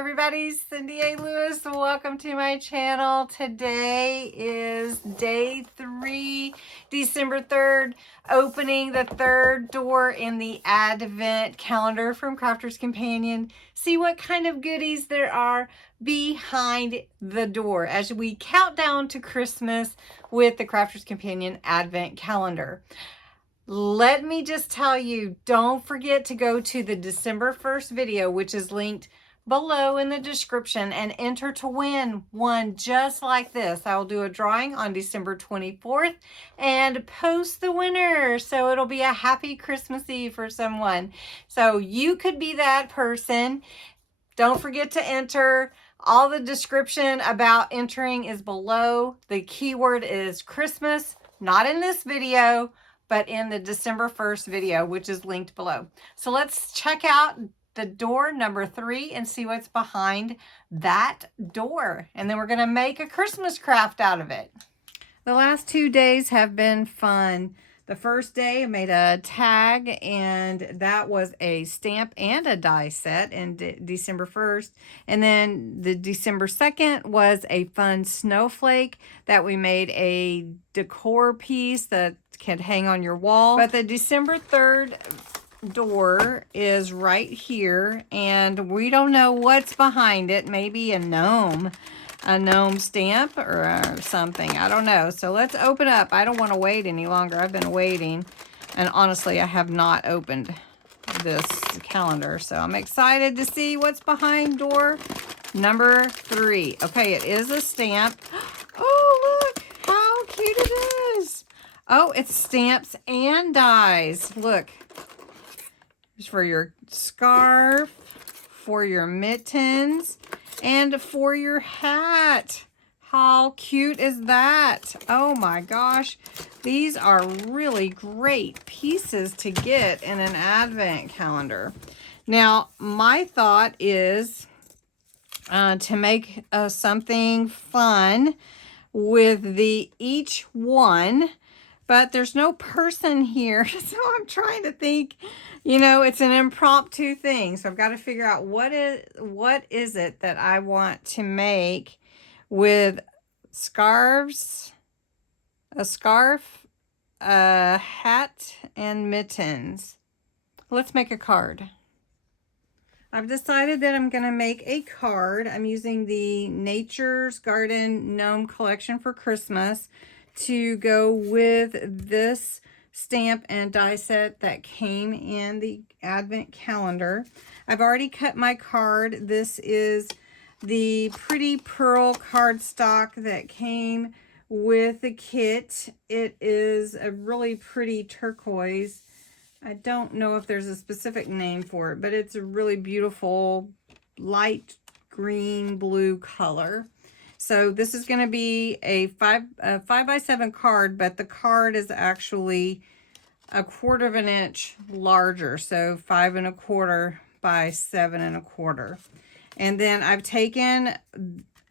everybody, Cindy A. Lewis. Welcome to my channel. Today is day 3, December 3rd, opening the 3rd door in the Advent calendar from Crafter's Companion. See what kind of goodies there are behind the door as we count down to Christmas with the Crafter's Companion Advent calendar. Let me just tell you, don't forget to go to the December 1st video, which is linked below in the description, and enter to win one just like this. I will do a drawing on December 24th and post the winner. So it'll be a happy Christmas Eve for someone. So you could be that person. Don't forget to enter. All the description about entering is below. The keyword is Christmas, not in this video, but in the December 1st video, which is linked below. So let's check out the door number 3 and see what's behind that door. And then we're gonna make a Christmas craft out of it. The last 2 days have been fun. The first day I made a tag, and that was a stamp and a die set in December 1st. And then the December 2nd was a fun snowflake that we made a decor piece that can hang on your wall. But the December 3rd door is right here, and we don't know what's behind it. Maybe a gnome stamp or something. I don't know. So let's open up. I don't want to wait any longer. I've been waiting, and honestly, I have not opened this calendar. So I'm excited to see what's behind door number 3. Okay, it is a stamp. Oh, look how cute it is. Oh, it's stamps and dies. Look. For your scarf, for your mittens, and for your hat. How cute is that? Oh my gosh. These are really great pieces to get in an advent calendar. Now, my thought is to make something fun with each one. But there's no person here, so I'm trying to think, you know, it's an impromptu thing. So I've got to figure out what is it that I want to make with scarves, a scarf, a hat, and mittens. Let's make a card. I've decided that I'm going to make a card. I'm using the Nature's Garden Gnome Collection for Christmas to go with this stamp and die set that came in the Advent calendar. I've already cut my card. This is the Pretty Pearl cardstock that came with the kit. It is a really pretty turquoise. I don't know if there's a specific name for it, but it's a really beautiful light green blue color. So this is going to be a 5x7 card, but the card is actually 1/4 of an inch larger. So 5 1/4 by 7 1/4. And then I've taken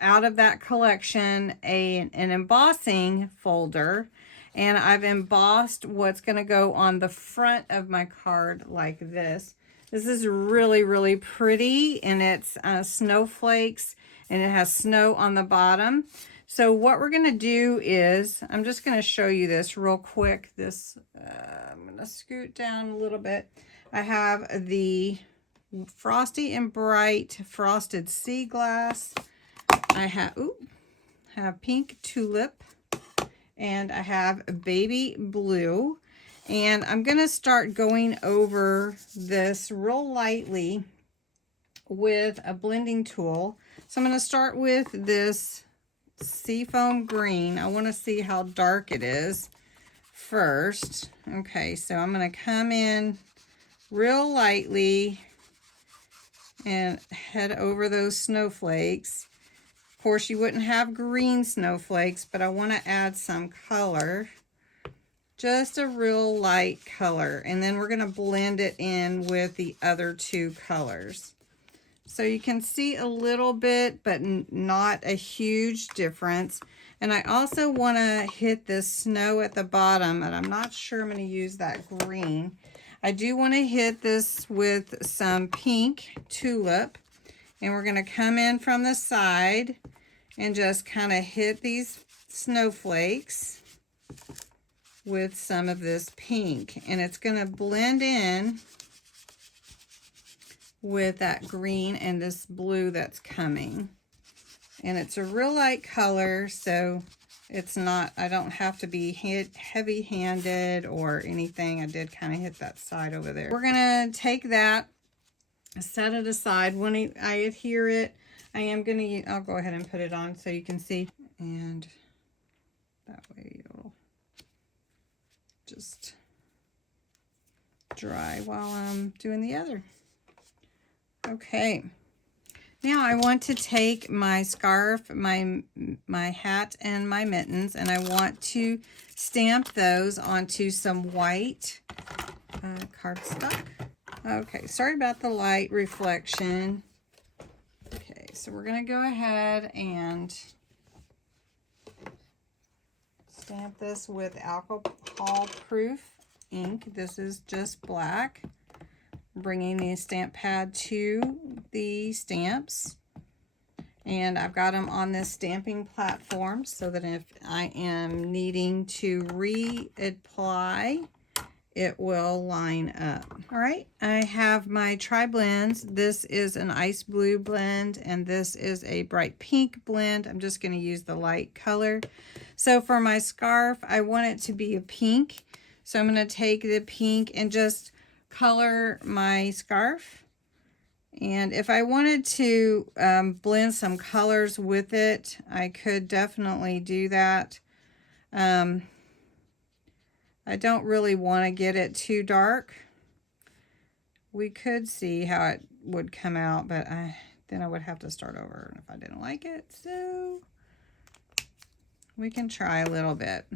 out of that collection an embossing folder, and I've embossed what's going to go on the front of my card like this. This is really, really pretty, and it's snowflakes, and it has snow on the bottom. So what we're going to do is, I'm just going to show you this real quick. I'm going to scoot down a little bit. I have the Frosty and Bright Frosted Sea Glass. I have Pink Tulip, and I have Baby Blue. And I'm going to start going over this real lightly with a blending tool. So I'm going to start with this Seafoam Green. I want to see how dark it is first. Okay, so I'm going to come in real lightly and head over those snowflakes. Of course, you wouldn't have green snowflakes, but I want to add some color. Just a real light color. And then we're going to blend it in with the other 2 colors. So you can see a little bit, but not a huge difference. And I also want to hit this snow at the bottom, and I'm not sure I'm going to use that green. I do want to hit this with some Pink Tulip. And we're going to come in from the side and just kind of hit these snowflakes with some of this pink. And it's going to blend in with that green and this blue that's coming. And it's a real light color, so it's not, I don't have to be heavy-handed or anything. I did kind of hit that side over there. We're going to take that, set it aside. When I adhere it, I am going to, I'll go ahead and put it on so you can see. And that way it'll just dry while I'm doing the other. Okay. Now I want to take my scarf, my hat, and my mittens, and I want to stamp those onto some white cardstock. Okay, sorry about the light reflection. Okay, so we're going to go ahead and stamp this with alcohol-proof ink. This is just black. Bringing the stamp pad to the stamps, and I've got them on this stamping platform so that if I am needing to reapply, it will line up. All right, I have my tri-blends. This is an ice blue blend, and this is a bright pink blend. I'm just going to use the light color. So for my scarf, I want it to be a pink, so I'm going to take the pink and just color my scarf. And if I wanted to blend some colors with it, I could definitely do that. I don't really want to get it too dark. We could see how it would come out, but then I would have to start over if I didn't like it. So we can try a little bit.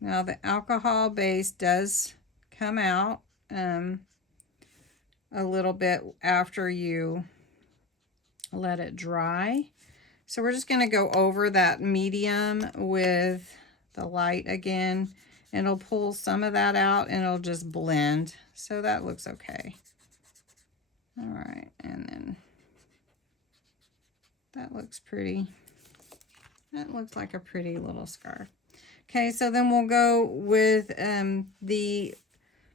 Now the alcohol base does come out a little bit after you let it dry. So we're just going to go over that medium with the light again, and it'll pull some of that out and it'll just blend. So that looks okay. All right, and then that looks pretty. That looks like a pretty little scarf. Okay, so then we'll go with the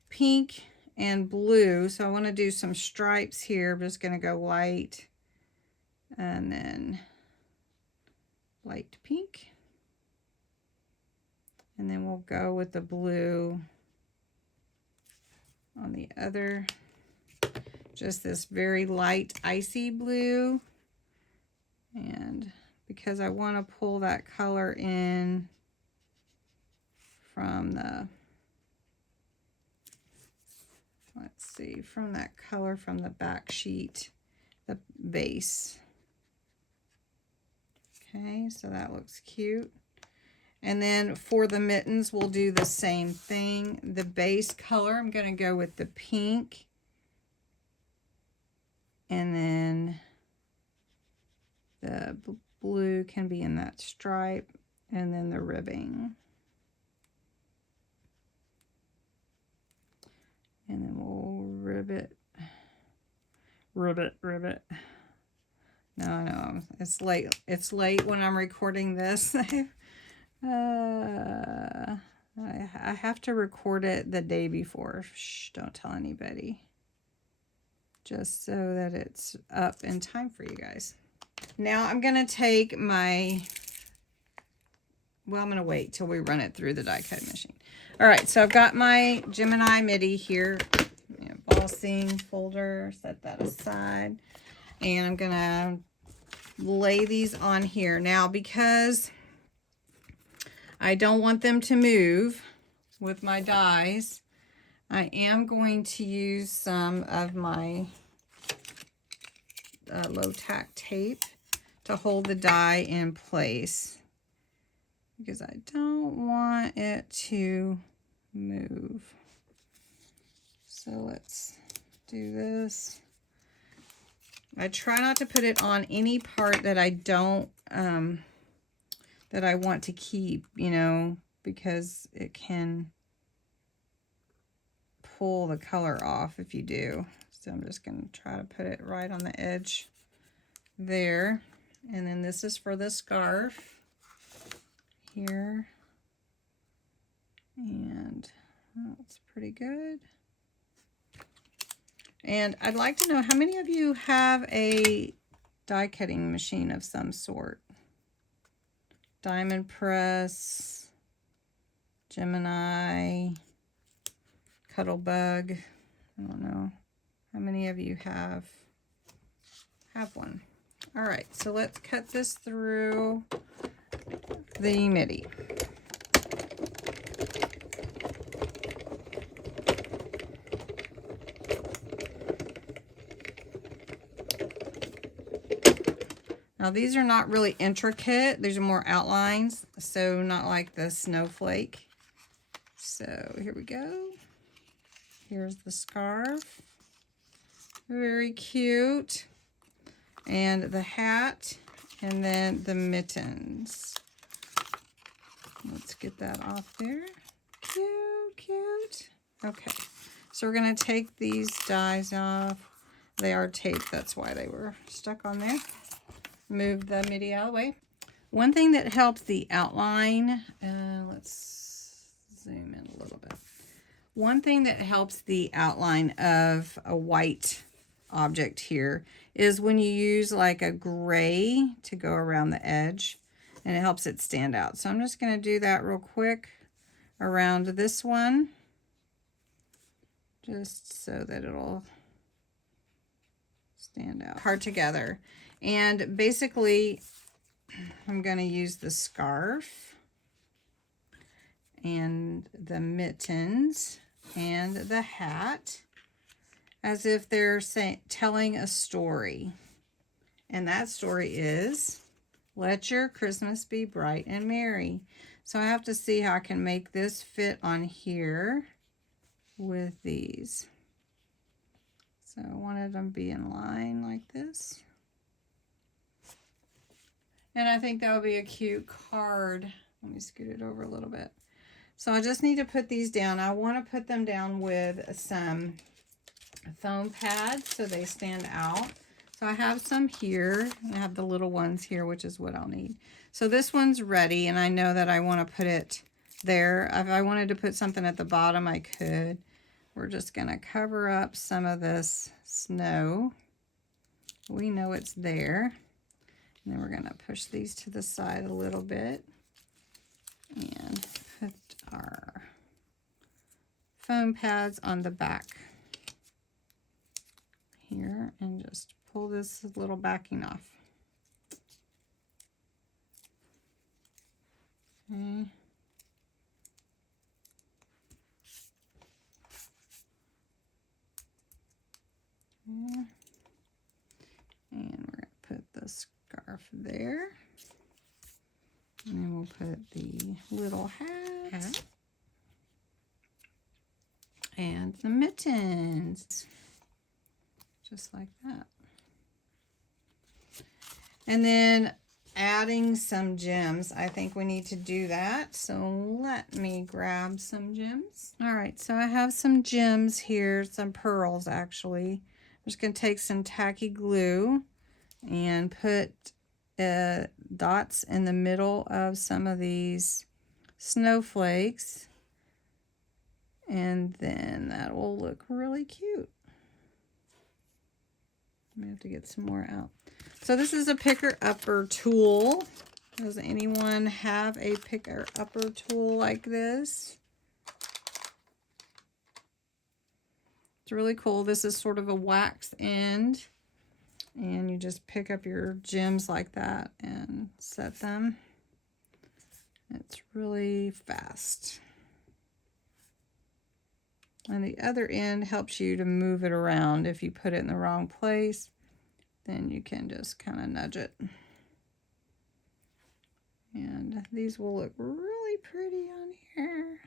pink and blue. So I want to do some stripes here. I'm just going to go light and then light pink. And then we'll go with the blue on the other. Just this very light icy blue. And because I want to pull that color in from the, let's see, from that color from the back sheet, the base. Okay, so that looks cute. And then for the mittens, we'll do the same thing. The base color, I'm going to go with the pink. And then the blue can be in that stripe. And then the ribbing. And then we'll ribbit. No, it's late. It's late when I'm recording this. I have to record it the day before. Shh, don't tell anybody. Just so that it's up in time for you guys. Now I'm going to take my, well, I'm going to wait till we run it through the die cut machine. All right, so I've got my Gemini MIDI here. Embossing folder, set that aside. And I'm going to lay these on here. Now, because I don't want them to move with my dies, I am going to use some of my low tack tape to hold the die in place because I don't want it to move. So let's do this. I try not to put it on any part that I don't, that I want to keep, you know, because it can pull the color off if you do. So I'm just going to try to put it right on the edge there. And then this is for the scarf here. And that's pretty good. And I'd like to know how many of you have a die cutting machine of some sort. Diamond Press, Gemini, Cuttlebug. I don't know how many of you have one. All right, so let's cut this through the MIDI. Now these are not really intricate. These are more outlines, so not like the snowflake. So here we go. Here's the scarf. Very cute. And the hat, and then the mittens. Let's get that off there. Cute, cute. Okay, so we're gonna take these dies off. They are taped, that's why they were stuck on there. Move the MIDI out of the way. One thing that helps the outline, let's zoom in a little bit. One thing that helps the outline of a white object here is when you use like a gray to go around the edge, and it helps it stand out. So I'm just going to do that real quick around this one, just so that it'll stand out hard together. And basically I'm going to use the scarf and the mittens and the hat as if they're telling a story. And that story is, let your Christmas be bright and merry. So I have to see how I can make this fit on here with these. So I wanted them to be in line like this. And I think that would be a cute card. Let me scoot it over a little bit. So I just need to put these down. I want to put them down with some foam pads so they stand out. So I have some here. I have the little ones here, which is what I'll need. So this one's ready, and I know that I want to put it there. If I wanted to put something at the bottom, I could. We're just going to cover up some of this snow. We know it's there. And then we're going to push these to the side a little bit and put our foam pads on the back here and just pull this little backing off. Okay. Yeah. And we're going to put the scarf there. And then we'll put the little hat. And the mittens. Just like that. And then adding some gems. I think we need to do that. So let me grab some gems. All right, so I have some gems here, some pearls actually. I'm just going to take some tacky glue and put dots in the middle of some of these snowflakes. And then that will look really cute. I'm going to have to get some more out. So this is a picker-upper tool. Does anyone have a picker-upper tool like this? It's really cool. This is sort of a wax end. And you just pick up your gems like that and set them. It's really fast. And the other end helps you to move it around. If you put it in the wrong place, then you can just kind of nudge it. And these will look really pretty on here.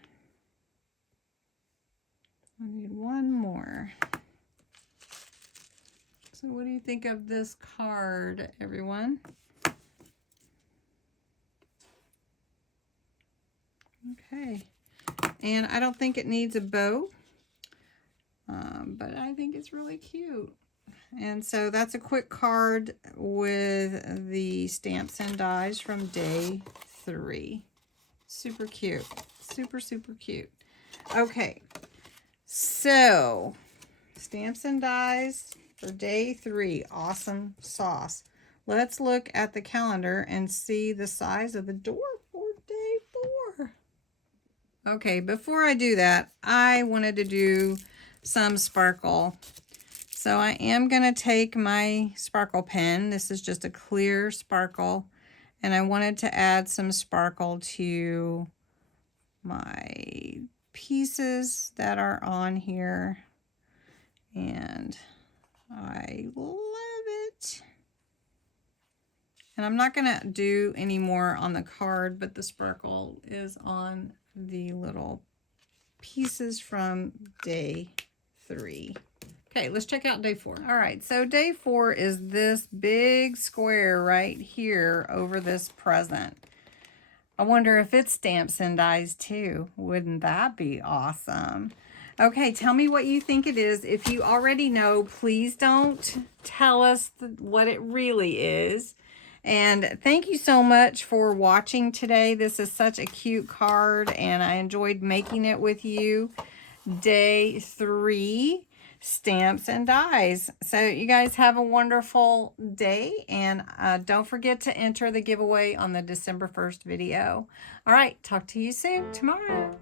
I need one more. So what do you think of this card, everyone? Okay. And I don't think it needs a bow. but I think it's really cute. And so that's a quick card with the stamps and dies from day 3. Super cute. Super, super cute. Okay. So, stamps and dies for day 3. Awesome sauce. Let's look at the calendar and see the size of the door for day 4. Okay, before I do that, I wanted to do some sparkle. So I am going to take my sparkle pen. This is just a clear sparkle. And I wanted to add some sparkle to my pieces that are on here. And I love it. And I'm not going to do any more on the card, but the sparkle is on the little pieces from day 3. Okay, let's check out day 4. All right, so day 4 is this big square right here over this present. I wonder if it stamps and dies too. Wouldn't that be awesome? Okay, tell me what you think it is. If you already know, please don't tell us what it really is. And thank you so much for watching today. This is such a cute card, and I enjoyed making it with you. Day 3, stamps and dies. So you guys have a wonderful day, and don't forget to enter the giveaway on the December 1st video. All right, talk to you soon tomorrow.